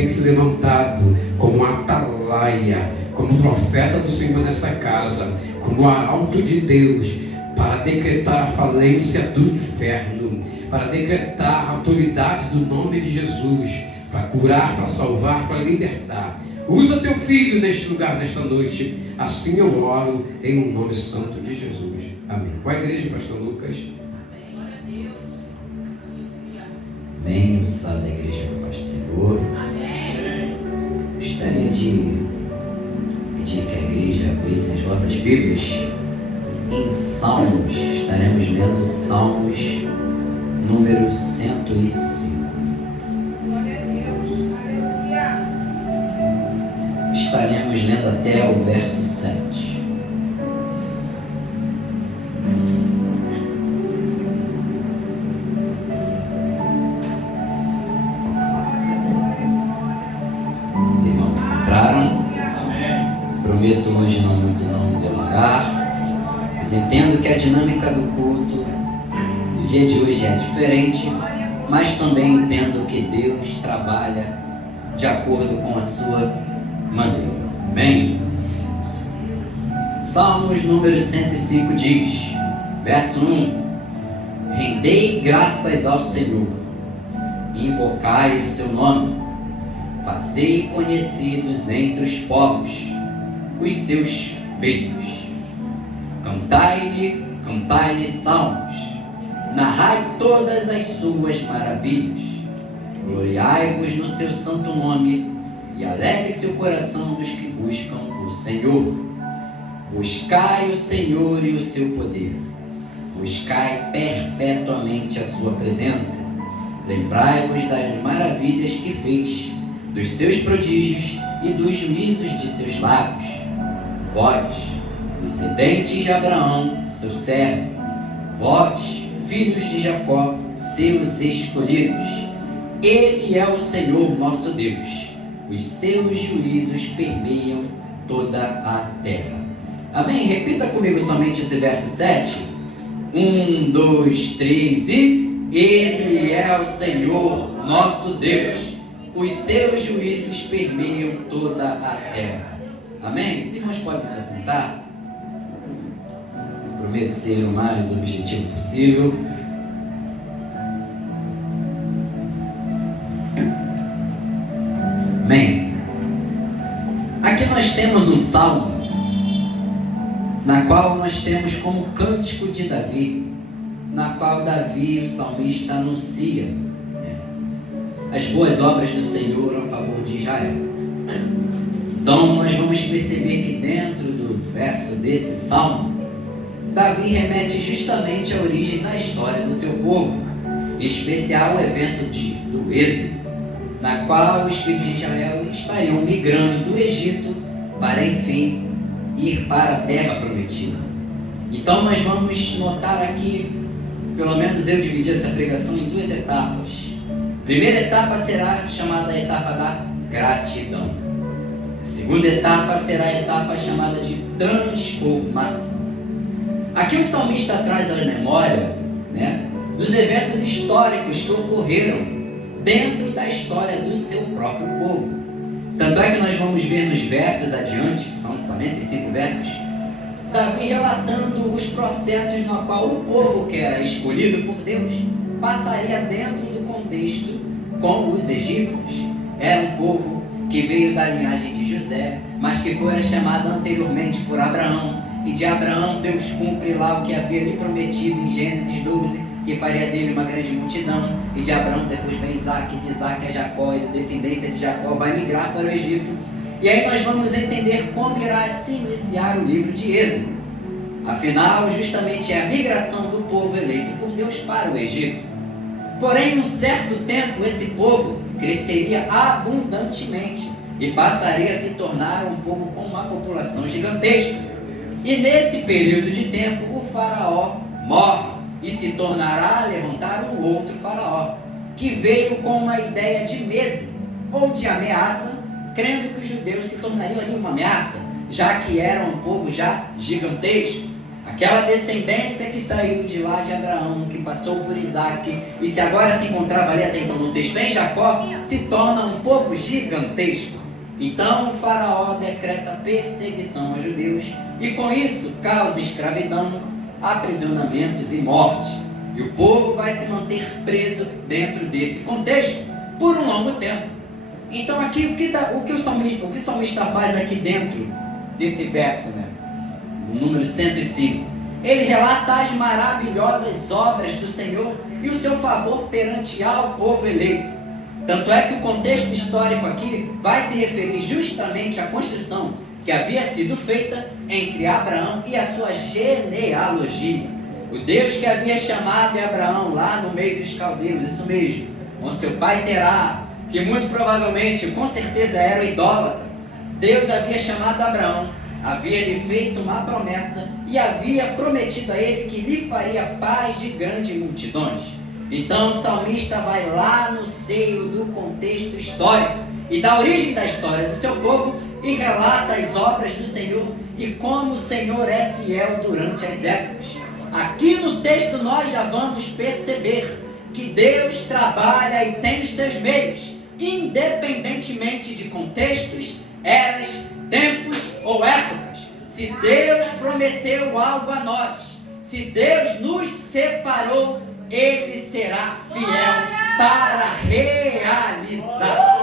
tem se levantado como um atalaia, como profeta do Senhor nessa casa, como arauto de Deus, para decretar a falência do inferno, para decretar a autoridade do nome de Jesus, para curar, para salvar, para libertar. Usa teu filho neste lugar, nesta noite. Assim eu oro em um nome santo de Jesus. Amém. Com a igreja, pastor Lucas. Amém. O salve da igreja para o Pai do Senhor. Amém. Gostaria de pedir que a igreja abrisse as vossas Bíblias em Salmos. Estaremos lendo Salmos número 105. Glória a Deus. Aleluia. Estaremos lendo até o verso 7. Os irmãos se encontraram. Prometo hoje não me demorar, mas entendo que a dinâmica do culto do dia de hoje é diferente, mas também entendo que Deus trabalha de acordo com a sua maneira. Amém? Salmos número 105 diz, verso 1: Rendei graças ao Senhor, invocai o seu nome, fazei conhecidos entre os povos os seus feitos. Cantai-lhe salmos, narrai todas as suas maravilhas. Gloriai-vos no seu santo nome e alegre-se o coração dos que buscam o Senhor. Buscai o Senhor e o seu poder. Buscai perpetuamente a sua presença. Lembrai-vos das maravilhas que fez, dos seus prodígios e dos juízos de seus lábios. Vós, descendentes de Abraão, seu servo, vós, filhos de Jacó, seus escolhidos. Ele é o Senhor nosso Deus. Os seus juízos permeiam toda a terra. Amém? Repita comigo somente esse verso 7. 1, 2, 3 e... Ele é o Senhor nosso Deus. Os seus juízos permeiam toda a terra. Amém? Os irmãos podem se assentar. Prometo ser o mais objetivo possível. Amém? Aqui nós temos um salmo, na qual nós temos como cântico de Davi, na qual Davi, o salmista, anuncia as boas obras do Senhor a favor de Israel. Então nós vamos perceber que dentro do verso desse salmo, Davi remete justamente à origem da história do seu povo, em especial o evento do Êxodo, na qual os filhos de Israel estariam migrando do Egito para enfim ir para a terra prometida. Então nós vamos notar aqui, pelo menos eu dividi essa pregação em duas etapas. A primeira etapa será chamada a etapa da gratidão. A segunda etapa será a etapa chamada de transformação. Aqui o salmista traz à memória, dos eventos históricos que ocorreram dentro da história do seu próprio povo. Tanto é que nós vamos ver nos versos adiante, que são 45 versos, Davi relatando os processos no qual o povo que era escolhido por Deus passaria dentro do contexto com os egípcios. Era um povo que veio da linhagem de José, mas que fora chamado anteriormente por Abraão. E de Abraão Deus cumpre lá o que havia lhe prometido em Gênesis 12, que faria dele uma grande multidão. E de Abraão depois vem Isaac, de Isaac a Jacó, e da descendência de Jacó vai migrar para o Egito. E aí nós vamos entender como irá se iniciar o livro de Êxodo. Afinal, justamente é a migração do povo eleito por Deus para o Egito. Porém, em um certo tempo, esse povo cresceria abundantemente e passaria a se tornar um povo com uma população gigantesca. E nesse período de tempo, o faraó morre e se tornará a levantar um outro faraó, que veio com uma ideia de medo ou de ameaça, crendo que os judeus se tornariam ali uma ameaça, já que era um povo já gigantesco. Aquela descendência que saiu de lá de Abraão, que passou por Isaac, e se agora se encontrava ali até então no texto em Jacó, se torna um povo gigantesco. Então o faraó decreta perseguição aos judeus, e com isso causa escravidão, aprisionamentos e morte. E o povo vai se manter preso dentro desse contexto por um longo tempo. Então aqui o que o salmista faz aqui dentro desse verso, né? No número 105, ele relata as maravilhosas obras do Senhor e o seu favor perante ao povo eleito. Tanto é que o contexto histórico aqui vai se referir justamente à construção que havia sido feita entre Abraão e a sua genealogia. O Deus que havia chamado Abraão lá no meio dos caldeus, isso mesmo, com seu pai Terá, que muito provavelmente, com certeza era o idólatra. Deus havia chamado Abraão, havia lhe feito uma promessa e havia prometido a ele que lhe faria paz de grandes multidões. Então o salmista vai lá no seio do contexto histórico e da origem da história do seu povo e relata as obras do Senhor e como o Senhor é fiel durante as épocas. Aqui no texto nós já vamos perceber que Deus trabalha e tem os seus meios, independentemente de contextos, eras, tempos ou épocas. Se Deus prometeu algo a nós, se Deus nos separou, Ele será fiel para realizar.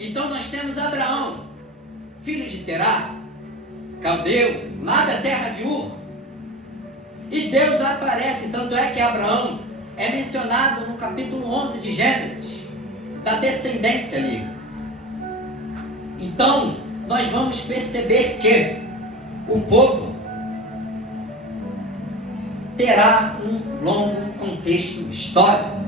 Então nós temos Abraão, filho de Terá, caldeu, lá da terra de Ur. E Deus aparece, tanto é que Abraão é mencionado no capítulo 11 de Gênesis, da descendência ali. Então, nós vamos perceber que o povo terá um longo contexto histórico.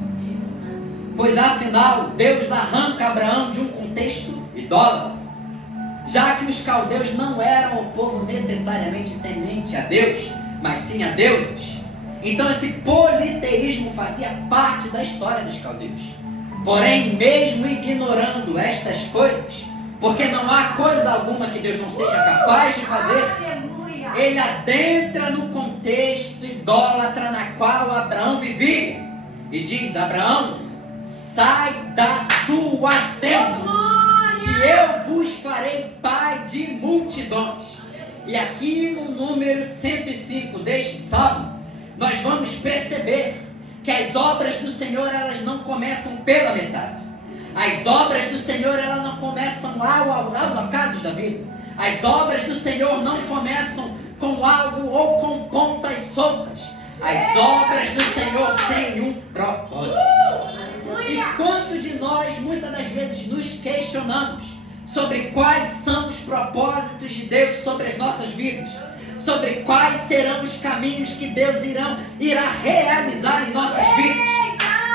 Pois afinal, Deus arranca Abraão de um contexto idólatra. Já que os caldeus não eram o povo necessariamente temente a Deus, mas sim a deuses. Então esse politeísmo fazia parte da história dos caldeus. Porém, mesmo ignorando estas coisas, porque não há coisa alguma que Deus não seja capaz de fazer, Ele adentra no contexto idólatra na qual Abraão vivia. E diz: Abraão, sai da tua tenda, que eu vos farei pai de multidões. E aqui no número 105 deste salmo, nós vamos perceber que as obras do Senhor, elas não começam pela metade. As obras do Senhor, elas não começam aos acasos da vida. As obras do Senhor não começam com algo ou com pontas soltas. As obras do Senhor têm um propósito. E quanto de nós, muitas das vezes, nos questionamos sobre quais são os propósitos de Deus sobre as nossas vidas, sobre quais serão os caminhos que Deus irá realizar em nossas vidas.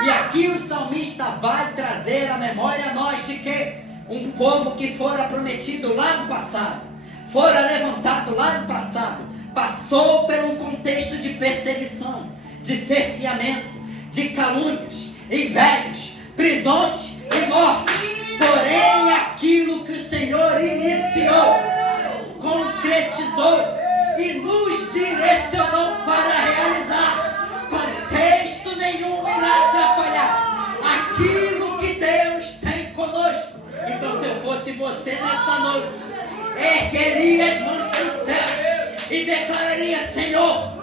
E aqui o salmista vai trazer à memória a nós de que um povo que fora prometido lá no passado, fora levantado lá no passado, passou por um contexto de perseguição, de cerceamento, de calúnias, invejas, prisões e mortes. Porém, aquilo que o Senhor iniciou, concretizou e nos direcionou para realizar, contexto nenhum irá atrapalhar aquilo que Deus tem conosco. Então, se eu fosse você nessa noite, ergueria as mãos para os céus e declararia: Senhor,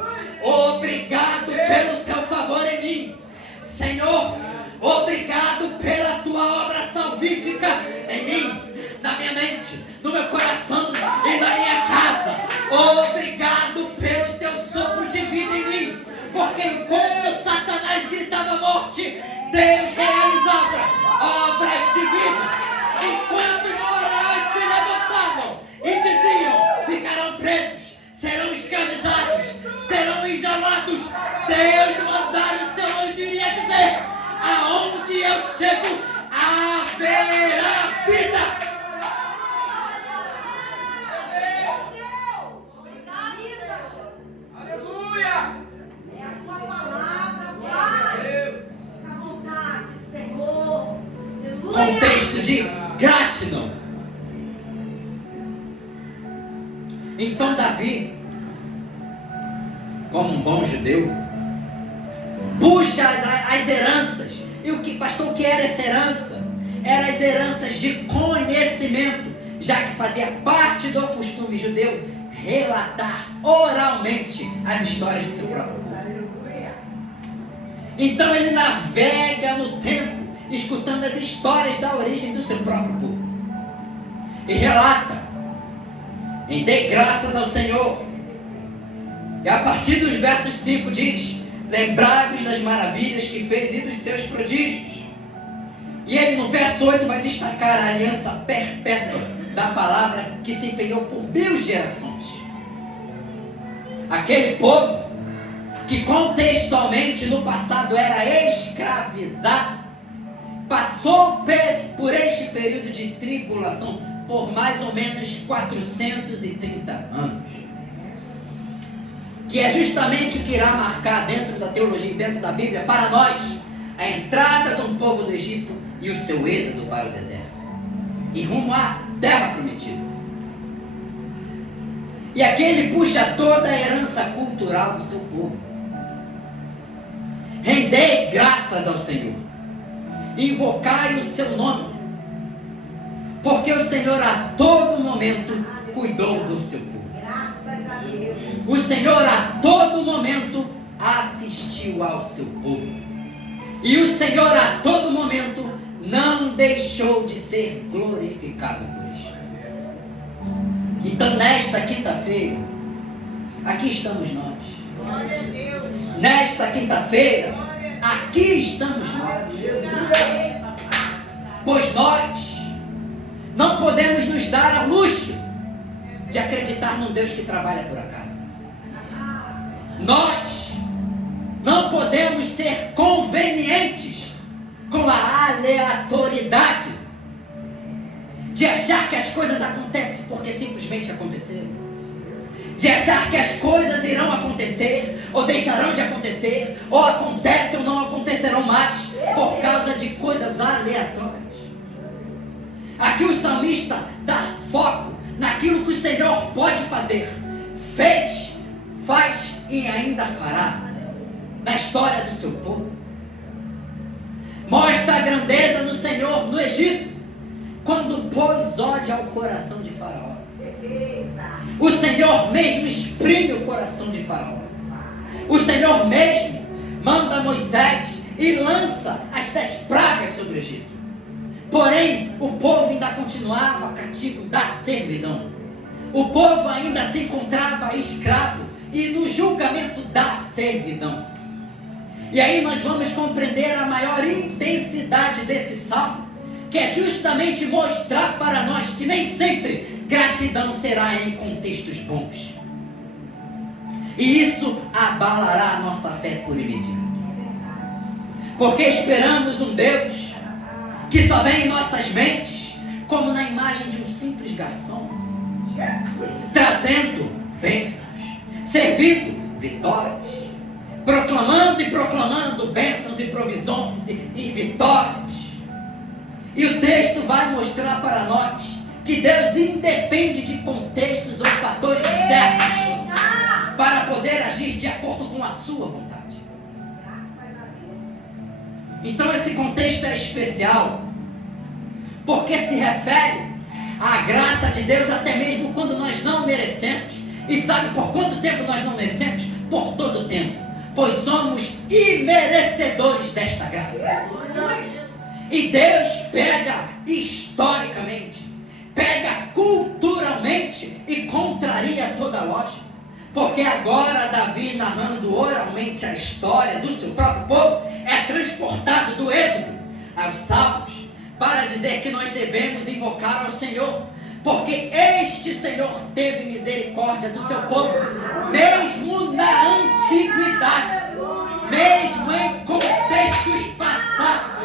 obrigado pelo teu favor em mim. Senhor, obrigado pela tua obra salvífica em mim, na minha mente, no meu coração e na minha casa. Obrigado pelo teu sopro de vida em mim, porque enquanto Satanás gritava morte, Deus realizava obras de vida. Enquanto os faraós se levantavam e diziam: ficarão presos, serão escravizados, serão enjaulados, Deus mandara o seu anjo e iria dizer: aonde eu chego, haverá vida. Aleluia! É a tua palavra, Pai. Fica à vontade, Senhor. Aleluia! Contexto de gratidão. Então Davi, como um bom judeu, puxa as heranças. E pastor, o que era essa herança? Eram as heranças de conhecimento, já que fazia parte do costume judeu relatar oralmente as histórias do seu próprio povo. Então ele navega no tempo, escutando as histórias da origem do seu próprio povo. E relata: dei graças ao Senhor. E a partir dos versos 5 diz: lembrai-vos das maravilhas que fez e dos seus prodígios. E ele no verso 8 vai destacar a aliança perpétua da palavra que se empenhou por 1000 gerações. Aquele povo que contextualmente no passado era escravizado, passou por este período de tribulação por mais ou menos 430 anos. Que é justamente o que irá marcar dentro da teologia, dentro da Bíblia, para nós, a entrada de um povo do Egito e o seu êxodo para o deserto, e rumo à terra prometida. E aqui ele puxa toda a herança cultural do seu povo. Rendei graças ao Senhor, invocai o seu nome, porque o Senhor a todo momento cuidou do seu povo. Graças a Deus. O Senhor a todo momento assistiu ao seu povo. E o Senhor a todo momento não deixou de ser glorificado por isto. Então nesta quinta-feira, aqui estamos nós. Glória a Deus. Nesta quinta-feira, aqui estamos nós. Pois nós não podemos nos dar ao luxo de acreditar num Deus que trabalha por acaso. Nós não podemos ser convenientes com a aleatoriedade de achar que as coisas acontecem porque simplesmente aconteceram, de achar que as coisas irão acontecer ou deixarão de acontecer, ou acontecem ou não acontecerão mais por causa de coisas aleatórias. Aqui o salmista dá foco naquilo que o Senhor pode fazer, fez, faz e ainda fará na história do seu povo. Mostra a grandeza do Senhor no Egito, quando pôs ódio ao coração de Faraó. O Senhor mesmo exprime o coração de Faraó. O Senhor mesmo manda Moisés e lança as 10 pragas sobre o Egito. Porém, o povo ainda continuava cativo da servidão. O povo ainda se encontrava escravo e no julgamento da servidão. E aí nós vamos compreender a maior intensidade desse salmo, que é justamente mostrar para nós que nem sempre gratidão será em contextos bons. E isso abalará a nossa fé por imediato. Porque esperamos um Deus que só vem em nossas mentes como na imagem de um simples garçom, trazendo bênçãos, servindo vitórias, proclamando e proclamando bênçãos e provisões e vitórias. E o texto vai mostrar para nós que Deus independe de contextos ou fatores certos para poder agir de acordo com a sua vontade. Então esse contexto é especial, porque se refere à graça de Deus até mesmo quando nós não merecemos. E sabe por quanto tempo nós não merecemos? Por todo o tempo, pois somos imerecedores desta graça. E Deus pega historicamente, pega culturalmente e contraria toda a lógica. Porque agora Davi, narrando oralmente a história do seu próprio povo, é transportado do Êxodo aos Salmos para dizer que nós devemos invocar ao Senhor, porque este Senhor teve misericórdia do seu povo, mesmo na antiguidade, mesmo em contextos passados.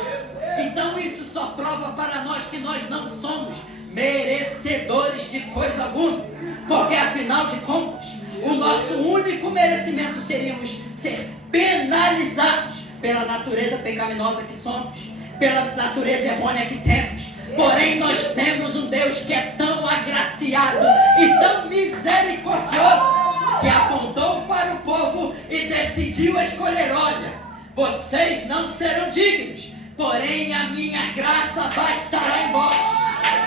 Então isso só prova para nós que nós não somos merecedores de coisa alguma, porque afinal de contas, o nosso único merecimento seríamos ser penalizados pela natureza pecaminosa que somos, pela natureza errônea que temos. Porém, nós temos um Deus que é tão agraciado e tão misericordioso que apontou para o povo e decidiu escolher: olha, vocês não serão dignos, porém a minha graça bastará em vós.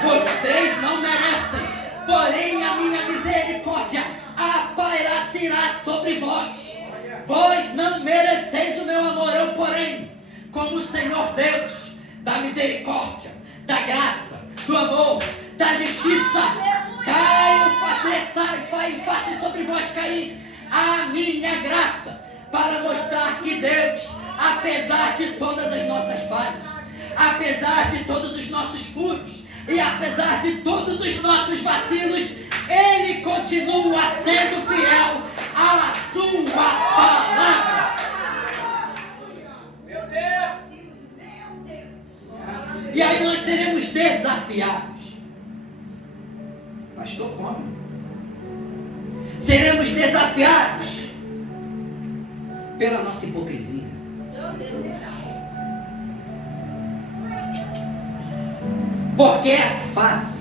Vocês não merecem, porém a minha misericórdia aparecerá sobre vós. Vós não mereceis o meu amor, eu, porém, como o Senhor Deus da misericórdia, da graça, do amor, da justiça, faço sobre vós cair a minha graça, para mostrar que Deus, apesar de todas as nossas falhas, apesar de todos os nossos furos e apesar de todos os nossos vacilos, Ele continua sendo fiel à sua palavra. E aí nós seremos desafiados. Pastor, como? Seremos desafiados pela nossa hipocrisia. Porque é fácil,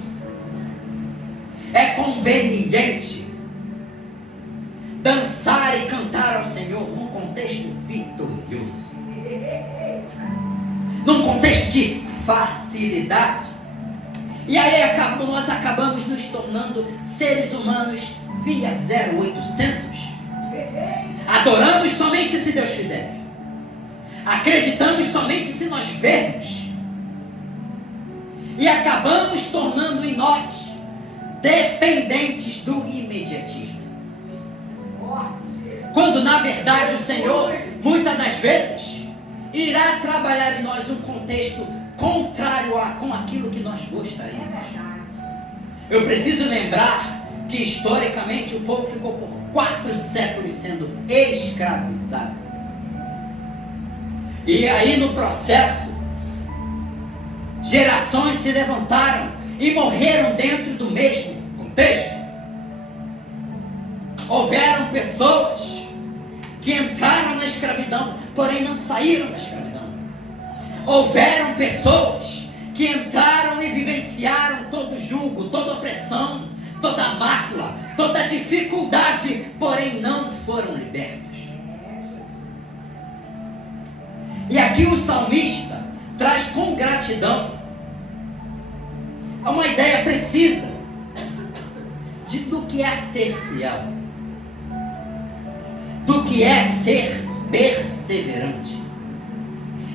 é conveniente dançar e cantar ao Senhor num contexto vitorioso, num contexto de facilidade. E aí nós acabamos nos tornando seres humanos via 0800. Adoramos somente se Deus fizer. Acreditamos somente se nós vermos. E acabamos tornando em nós dependentes do imediatismo. Quando na verdade o Senhor, muitas das vezes, irá trabalhar em nós um contexto contrário com aquilo que nós gostaríamos. Eu preciso lembrar que historicamente o povo ficou por 4 séculos sendo escravizado. E aí no processo, gerações se levantaram e morreram dentro do mesmo contexto. Houveram pessoas que entraram na escravidão, porém não saíram da escravidão. Houveram pessoas que entraram e vivenciaram todo jugo, toda opressão, toda mácula, toda dificuldade, porém não foram libertos. E aqui o salmista traz com gratidão uma ideia precisa do que é ser fiel, do que é ser perseverante.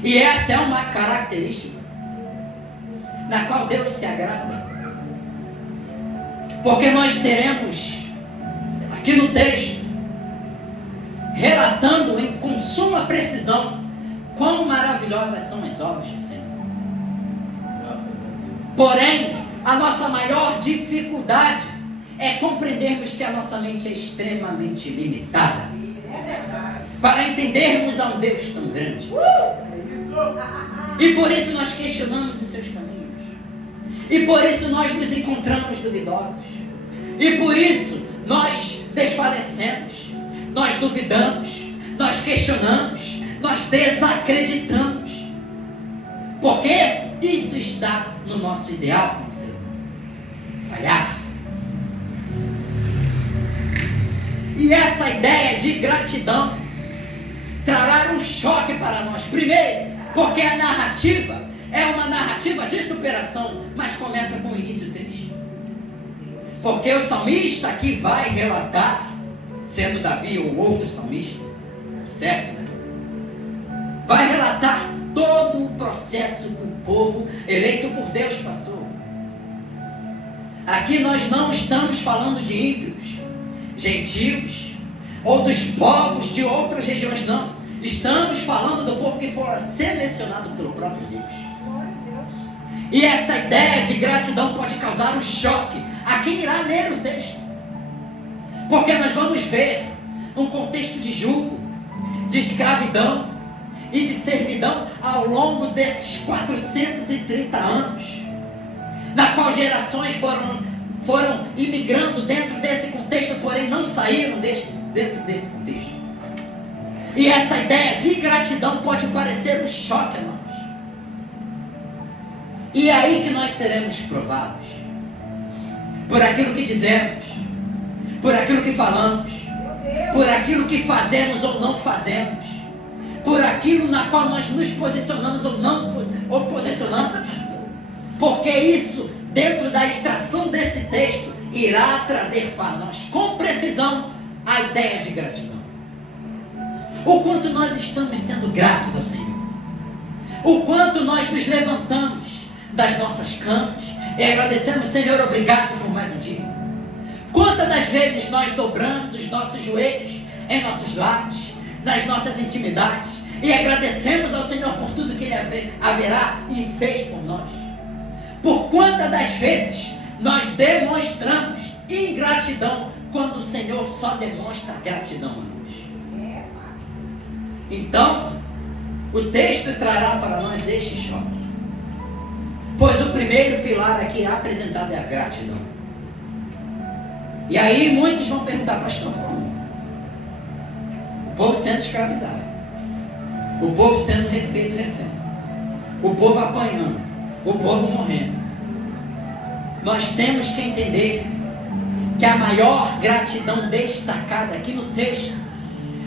E essa é uma característica na qual Deus se agrada. Porque nós teremos aqui no texto, relatando com suma precisão quão maravilhosas são as obras do Senhor. Porém, a nossa maior dificuldade é compreendermos que a nossa mente é extremamente limitada para entendermos a um Deus tão grande. E por isso nós questionamos os seus caminhos. E por isso nós nos encontramos duvidosos. E por isso nós desfalecemos. Nós duvidamos. Nós questionamos. Nós desacreditamos. Porque isso está no nosso ideal como ser humano. Falhar. E essa ideia de gratidão trará um choque para nós. Primeiro, porque a narrativa é uma narrativa de superação, mas começa com um início triste. Porque o salmista aqui vai relatar, sendo Davi ou outro salmista, certo, né? Vai relatar todo o processo que o povo eleito por Deus passou. Aqui nós não estamos falando de ímpios, gentios, ou dos povos de outras regiões, não. Estamos falando do povo que foi selecionado pelo próprio Deus. E essa ideia de gratidão pode causar um choque a quem irá ler o texto. Porque nós vamos ver um contexto de jugo, de escravidão e de servidão ao longo desses 430 anos, na qual gerações foram imigrando dentro desse contexto, porém não saíram dentro desse contexto. E essa ideia de gratidão pode parecer um choque a nós. E é aí que nós seremos provados. Por aquilo que dizemos, por aquilo que falamos, por aquilo que fazemos ou não fazemos, por aquilo na qual nós nos posicionamos ou não posicionamos. Porque isso, dentro da extração desse texto, irá trazer para nós, com precisão, a ideia de gratidão. O quanto nós estamos sendo gratos ao Senhor. O quanto nós nos levantamos das nossas camas e agradecemos, Senhor, obrigado por mais um dia. Quantas das vezes nós dobramos os nossos joelhos em nossos lares, nas nossas intimidades, e agradecemos ao Senhor por tudo que Ele haverá e fez por nós. Por quantas das vezes nós demonstramos ingratidão quando o Senhor só demonstra gratidão a nós. Então, o texto trará para nós este choque. Pois o primeiro pilar aqui apresentado é a gratidão. E aí muitos vão perguntar, pastor, como? O povo sendo escravizado, o povo sendo refeito refém, o povo apanhando, o povo morrendo. Nós temos que entender que a maior gratidão destacada aqui no texto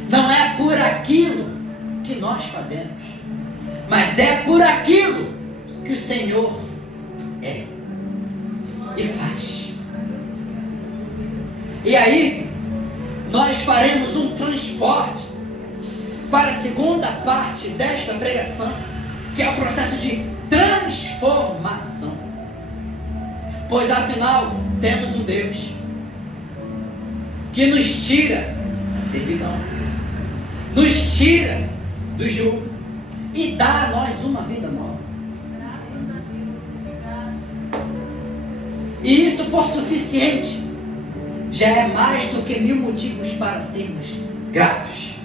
não é por aquilo que nós fazemos, mas é por aquilo que o Senhor é e faz. E aí nós faremos um transporte para a segunda parte desta pregação, que é o processo de transformação. Pois afinal temos um Deus que nos tira da servidão, nos tira do jugo e dá a nós uma vida nova. E isso por suficiente já é mais do que 1000 motivos para sermos gratos.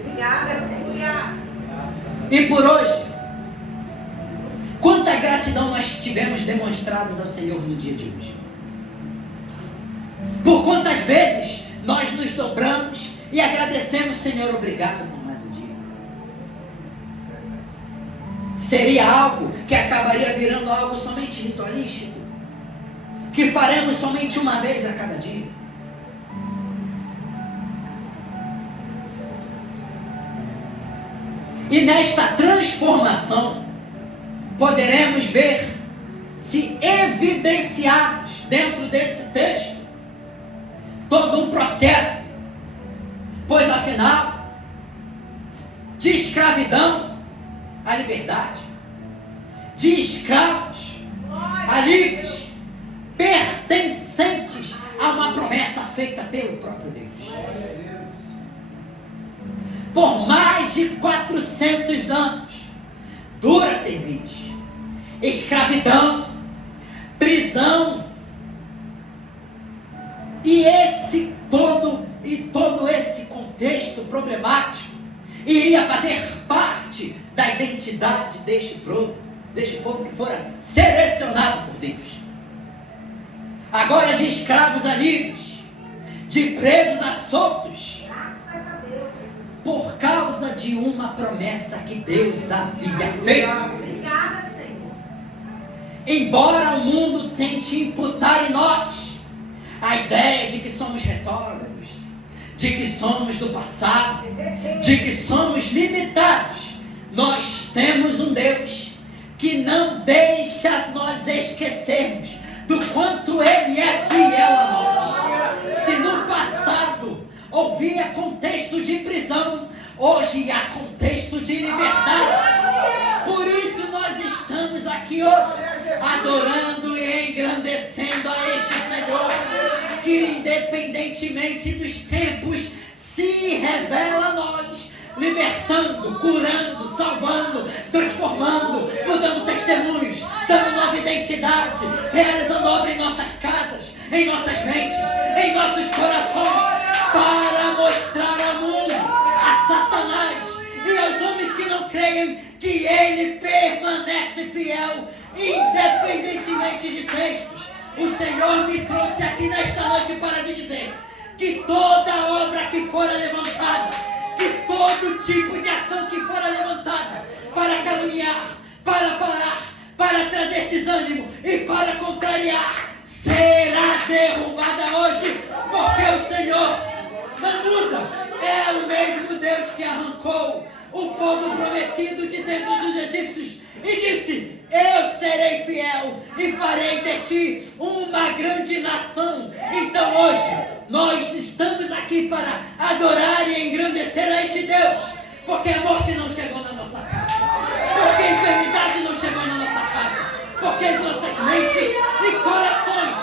Obrigada, Senhor. E por hoje, quanta gratidão nós tivemos demonstrados ao Senhor no dia de hoje? Por quantas vezes nós nos dobramos e agradecemos, Senhor, obrigado por mais um dia? Seria algo que acabaria virando algo somente ritualístico, que faremos somente uma vez a cada dia. E nesta transformação poderemos ver se evidenciados dentro desse texto todo um processo, pois afinal, de escravidão a liberdade, de escravos a livres, pertencentes a uma promessa feita pelo próprio Deus. Por mais de 400 anos, dura serviço, escravidão, prisão, e todo esse contexto problemático iria fazer parte da identidade deste povo que fora selecionado por Deus. Agora de escravos a livres, de presos a soltos, Graças a Deus. por causa de uma promessa que Deus havia feito. Obrigada, Senhor. Embora o mundo tente imputar em nós a ideia de que somos retrógrados, de que somos do passado, de que somos limitados, nós temos um Deus que não deixa nós esquecermos do quanto Ele é fiel a nós. Se no passado havia contexto de prisão, hoje há contexto de liberdade. Por isso nós estamos aqui hoje, adorando e engrandecendo a este Senhor, que independentemente dos tempos, se revela a nós, libertando, curando, salvando, transformando, mudando testemunhos, dando nova identidade, realizando obra em nossas casas, em nossas mentes, em nossos corações, para mostrar ao mundo, a Satanás e aos homens que não creem, que Ele permanece fiel, independentemente de textos. O Senhor me trouxe aqui nesta noite para te dizer que toda obra que fora levantada, que toda todo tipo de ação que fora levantada para caluniar, para parar, para trazer desânimo e para contrariar, será derrubada hoje, porque o Senhor não muda. É o mesmo Deus que arrancou o povo prometido de dentro dos egípcios e disse: eu serei fiel e farei de ti uma grande nação. Então hoje nós estamos aqui para adorar e engrandecer a este Deus, porque a morte não chegou na nossa casa, porque a enfermidade não chegou na nossa casa, porque as nossas mentes e corações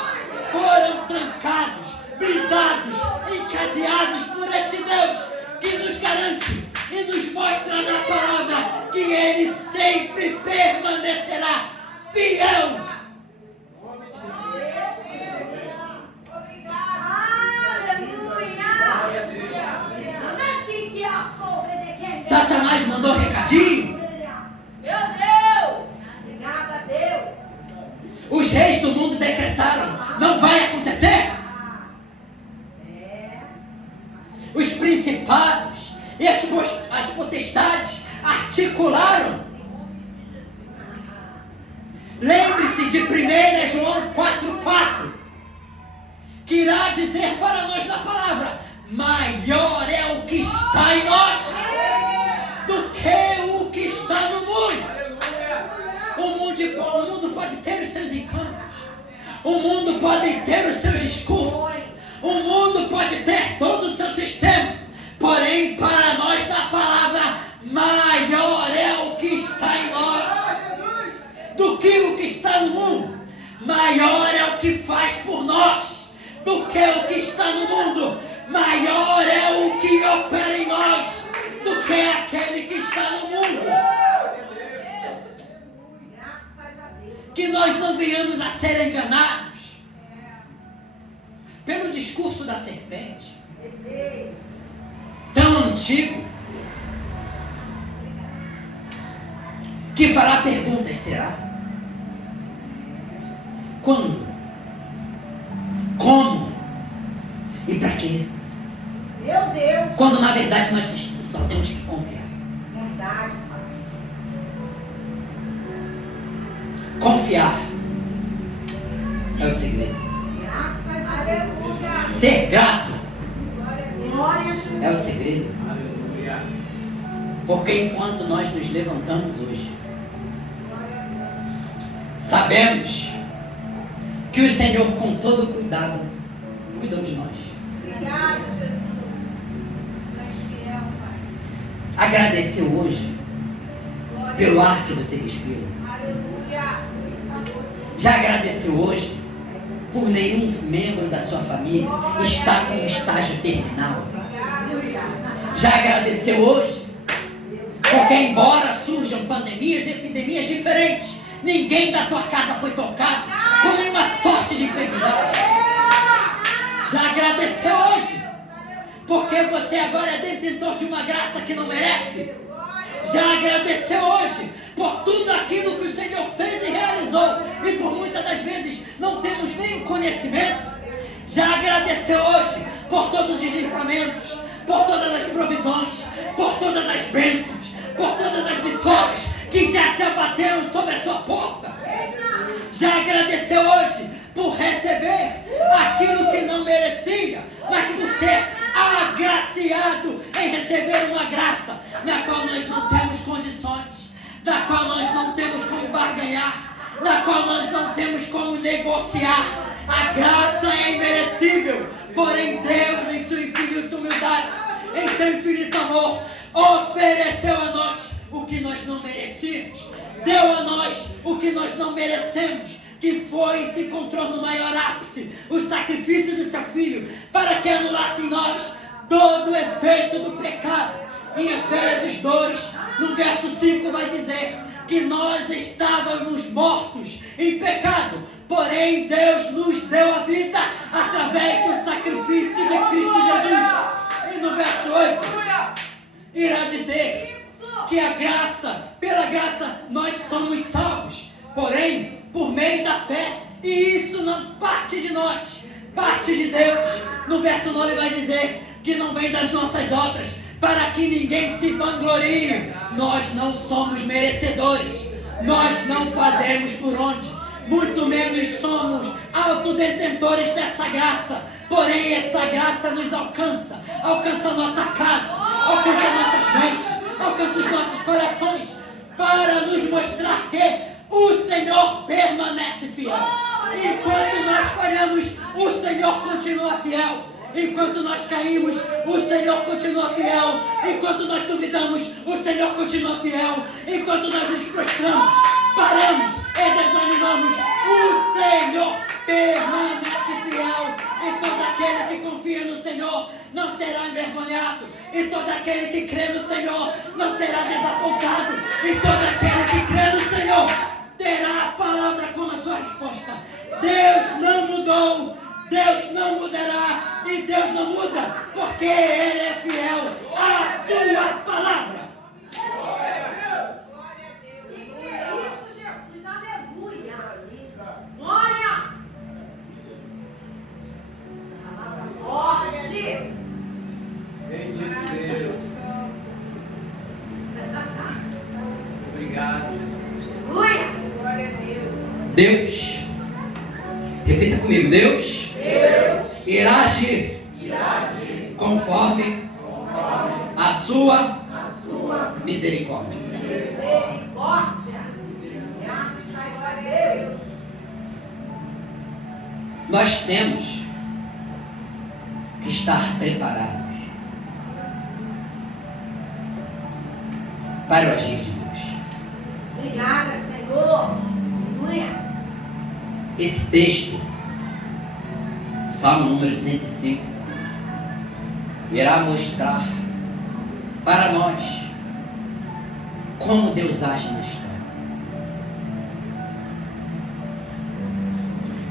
foram trancados, blindados, encadeados por este Deus que nos garante e nos mostra na palavra que Ele sempre permanecerá fiel. Satanás mandou recadinho. Meu Deus! Obrigada a Deus! Os reis do mundo decretaram: não vai acontecer. Os principados e as potestades articularam. Lembre-se de 1 João 4,4, que irá dizer para nós na palavra: maior é o que está em nós do que o que está no mundo. O mundo pode ter os seus encantos, o mundo pode ter os seus discursos, o mundo pode ter todo o seu sistema, porém para nós na palavra, maior é o que está em nós do que o que está no mundo. Maior é o que faz por nós do que o que está no mundo. Maior é o que opera em nós do que aquele que está no mundo. Que nós não venhamos a ser enganados pelo discurso da serpente, tão antigo, que fará perguntas: será? Quando? Como? E para quê? Meu Deus! Quando na verdade nós só temos que confiar. Verdade. Confiar é o segredo. Graças a Deus. Ser grato Glória a Jesus. é o segredo. Porque enquanto nós nos levantamos hoje, sabemos que o Senhor com todo cuidado cuidou de nós. Obrigado, Jesus. Tu és fiel, Pai. Agradeceu hoje Glória pelo ar que você respira. Aleluia. Já agradeceu hoje por nenhum membro da sua família estar com um estágio terminal. Já agradeceu hoje porque, embora surjam pandemias e epidemias diferentes, ninguém da tua casa foi tocado com nenhuma sorte de enfermidade. Já agradeceu hoje porque você agora é detentor de uma graça que não merece. Já agradeceu hoje por tudo aquilo que o Senhor fez e realizou, e por muitas das vezes não temos nem o conhecimento. Já agradeceu hoje por todos os livramentos, por todas as provisões, por todas as bênçãos, por todas as vitórias que já se abateram sobre a sua porta. Já agradeceu hoje por receber aquilo que não merecia, mas por ser agraciado em receber uma graça na qual nós não temos condições, na qual nós não temos como barganhar, na qual nós não temos como negociar. A graça é imerecível, porém Deus, em sua infinita humildade, em seu infinito amor, ofereceu a nós o que nós não merecíamos, deu a nós o que nós não merecemos, que foi e se encontrou no maior ápice, o sacrifício do seu Filho, para que anulasse em nós todo o efeito do pecado. Em Efésios 2, no verso 5, vai dizer que nós estávamos mortos em pecado, porém Deus nos deu a vida através do sacrifício de Cristo Jesus. E no verso 8, irá dizer que a graça, pela graça nós somos salvos, porém por meio da fé, e isso não parte de nós, parte de Deus. No verso 9 vai dizer que não vem das nossas obras, para que ninguém se vanglorie. Nós não somos merecedores, nós não fazemos por onde, muito menos somos autodetentores dessa graça. Porém, essa graça nos alcança, alcança a nossa casa, alcança nossas mentes, alcança os nossos corações, para nos mostrar que o Senhor permanece fiel. Enquanto nós falhamos, o Senhor continua fiel. Enquanto nós caímos, o Senhor continua fiel. Enquanto nós duvidamos, o Senhor continua fiel. Enquanto nós nos prostramos, paramos e desanimamos, o Senhor permanece fiel. E todo aquele que confia no Senhor não será envergonhado. E todo aquele que crê no Senhor não será desapontado. E todo aquele que crê no Senhor terá a palavra como a sua resposta. Deus não mudou, Deus não mudará, e Deus não muda, porque Ele é fiel à sua palavra. Glória a Deus. E que é isso, Jesus? Aleluia. Glória. Palavra forte. Bendito Deus. Obrigado. Aleluia. Glória a Deus. Deus, repita comigo, Deus irá agir conforme a sua misericórdia. Misericórdia. Graças a Deus. Nós temos que estar preparados para o agir de Deus. Obrigada, Senhor. Aleluia. Esse texto, Salmo número 105, irá mostrar para nós como Deus age na história.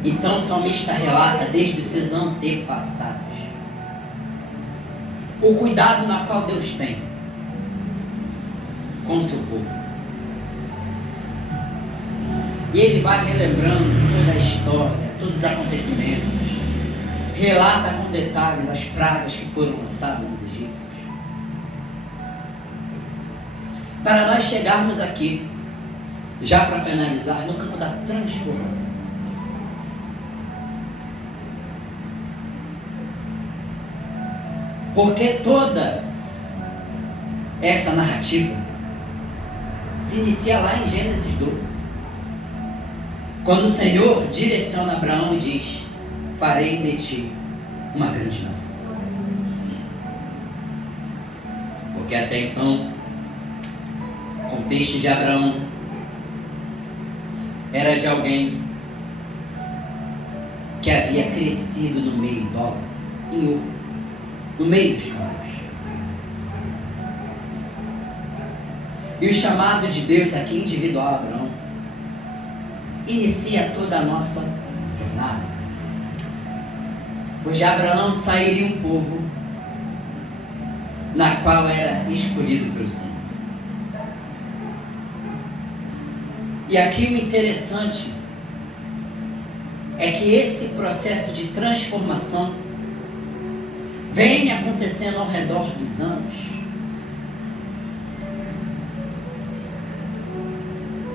Então o salmista relata desde os seus antepassados o cuidado na qual Deus tem com o seu povo. E ele vai relembrando toda a história, todos os acontecimentos, relata com detalhes as pragas que foram lançadas nos egípcios, para nós chegarmos aqui, já para finalizar, no campo da transformação. Porque toda essa narrativa se inicia lá em Gênesis 12. Quando o Senhor direciona Abraão e diz: farei de ti uma grande nação. Porque até então, o contexto de Abraão era de alguém que havia crescido no meio idólatra, em Ur, no meio dos campos. E o chamado de Deus aqui individual a Abraão inicia toda a nossa jornada. Pois de Abraão sairia um povo na qual era escolhido pelo Senhor. E aqui o interessante é que esse processo de transformação vem acontecendo ao redor dos anos.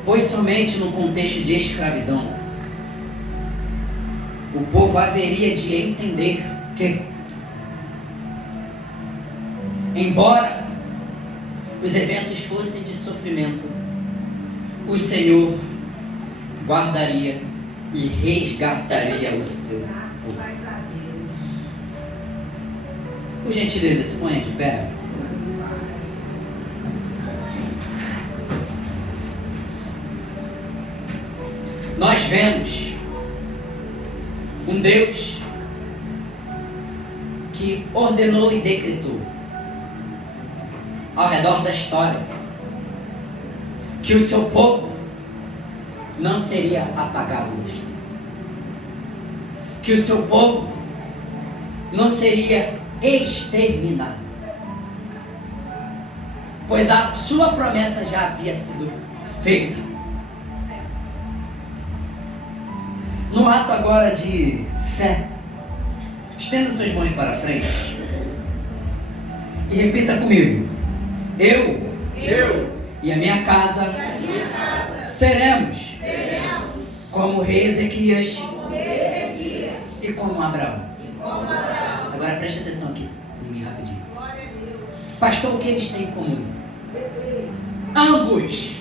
Pois somente no contexto de escravidão o povo haveria de entender que, embora os eventos fossem de sofrimento, o Senhor guardaria e resgataria o seu povo. Graças a Deus. Por gentileza, se ponha de pé. Nós vemos um Deus que ordenou e decretou ao redor da história que o seu povo não seria apagado da história, que o seu povo não seria exterminado, pois a sua promessa já havia sido feita. No ato agora de fé, estenda suas mãos para frente E repita comigo. Eu e a minha casa seremos como o rei Ezequias e como Abraão. Agora preste atenção aqui em mim rapidinho. Pastor, o que eles têm em comum? Ambos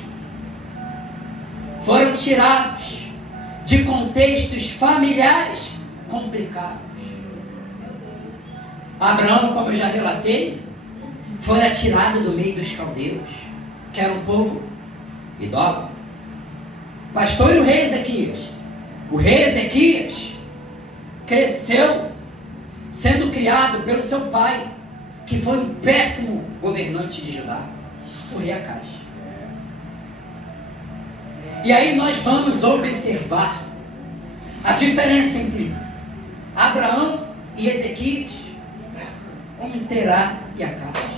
foram tirados de contextos familiares complicados. Abraão, como eu já relatei, foi tirado do meio dos caldeus, que era um povo idólatra. Pastor, e o rei Ezequias? O rei Ezequias cresceu sendo criado pelo seu pai, que foi um péssimo governante de Judá, o rei Acaz. E aí nós vamos observar a diferença entre Abraão e Ezequias, como Terá e Acaz.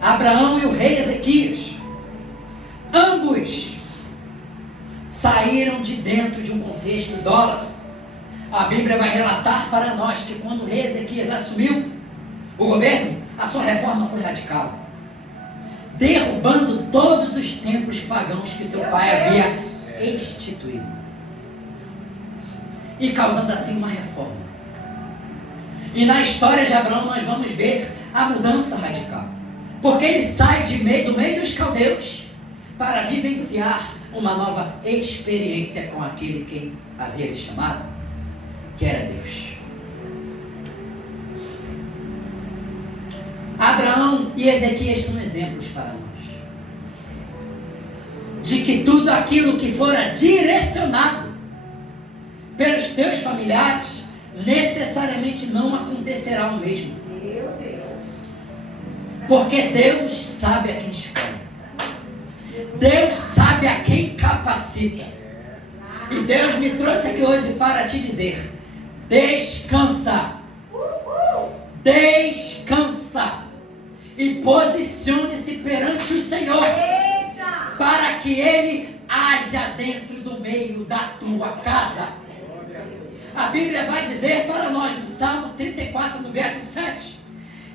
Abraão e o rei Ezequias, ambos saíram de dentro de um contexto idólatra. A Bíblia vai relatar para nós que quando o rei Ezequias assumiu o governo, a sua reforma foi radical, derrubando todos os templos pagãos que seu pai havia instituído e causando assim uma reforma. E na história de Abraão nós vamos ver a mudança radical, porque ele sai do meio dos caldeus para vivenciar uma nova experiência com aquele que havia lhe chamado, que era Deus. Abraão e Ezequias são exemplos para nós de que tudo aquilo que fora direcionado pelos teus familiares necessariamente não acontecerá o mesmo. Meu Deus. Porque Deus sabe a quem escolhe. Deus sabe a quem capacita. E Deus me trouxe aqui hoje para te dizer: descansa. Descansa. E posicione-se perante o Senhor. Eita. Para que Ele haja dentro do meio da tua casa. A Bíblia vai dizer para nós no Salmo 34, no verso 7,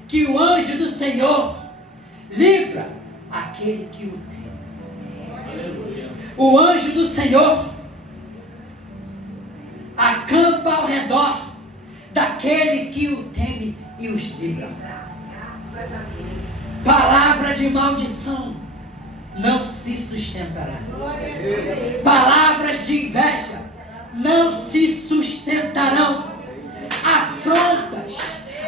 que o anjo do Senhor livra aquele que o teme. O anjo do Senhor acampa ao redor daquele que o teme e os livra. Palavra de maldição não se sustentará. Palavras de inveja não se sustentarão. Afrontas,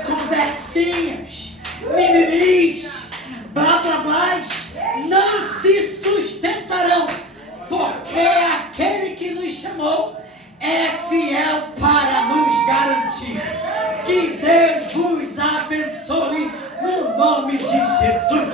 conversinhas, mimimis, blá blá blás não se sustentarão, porque aquele que nos chamou é fiel para nos garantir. Que Deus vos abençoe no nome de Jesus.